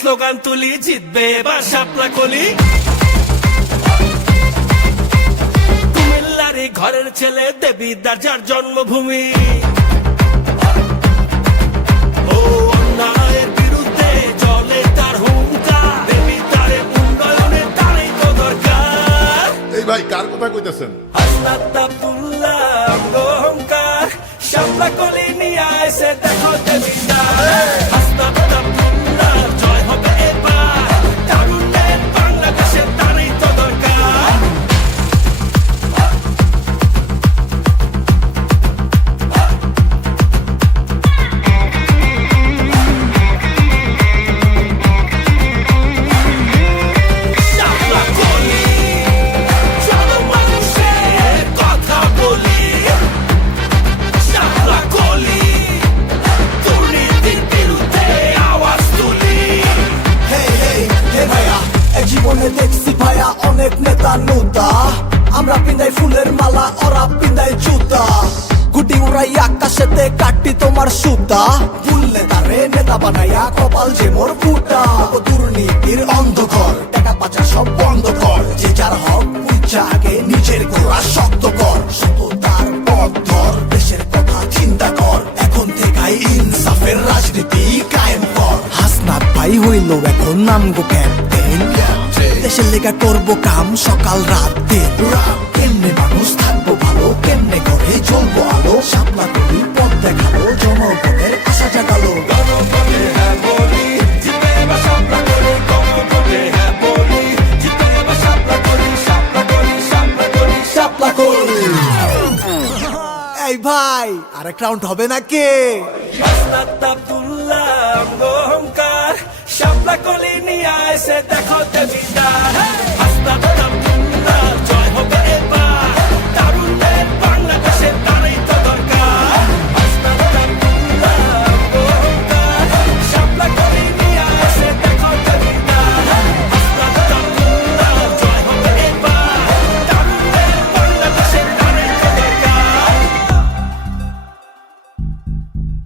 Slogan তুলি, জিতবে এবার শাপলা কলি। কুমিল্লার ঘরের ছেলে দেবীদার যার জন্মভূমি। ও অন্যায়ের বিরুদ্ধে চলে তার হুঙ্কার, দেবীদারে উন্নয়নে তারই তো দরকার। এই ভাই কার কথা কইতেছেন? হাসনাত আব্দুল্লাহ অহংকার, শাপলা কলি নিয়ে আইছে দেখো দেবীদার। হাসনাত আব্দুল্লাহ জয় হবে এবার, তারুণ্যের বাংলাদেশে তারই তো দরকার। শাপলা কলি, চলো মানুষের কথা বলি। শাপলা কলি, দুর্নীতির বিরুদ্ধে আওয়াজ তুলি। হে ভাইয়া, এক জীবনে দেখছি ভাইয়া অনেক নেতা নুতা। আমরা পিন্দাই ফুলের মালা, ওরা পিন্দাই জুতা। গুটি উড়াই আকাশেতে কাটি তোমার সুতা। ভুললে তারে নেতা বানাইয়া কপাল যে মোর ফুটা। ও দুর্নীতির অন্ধকার, টাকা পাচার সব বন্ধ কর। যে যার হক বুঝা আগে নিজের গোড়া শক্ত কর। সততার পথ ধর, দেশের কথা চিন্তা কর। এখন থেকেই ইনসাফের রাজনীতি কায়েম কর। হাসনাত ভাই হইল এখন নামগো ক্যাপ্টেন। দেশের লেগা করবো কাম সকাল রাত দিন। কেমনে মানুষ থাকবো ভালো, কেমনে করে জ্বলবো আলো। শাপলা কলি পথ দেখালো, জনগণের আশা জাগালো। গণভোটে হ্যাঁ বলি, জিতবে এবার শাপলা কলি। গণভোটে হ্যাঁ বলি, জিতবে এবার শাপলা কলি। শাপলা কলি, শাপলা কলি, শাপলা কলি। এই ভাই আরেক রাউন্ড হবে নাকি? হাসনাত আব্দুল্লাহ অহংকার, শাপলা কলি নিয়ে আইছে দেখো দেবীদার। হাসনাত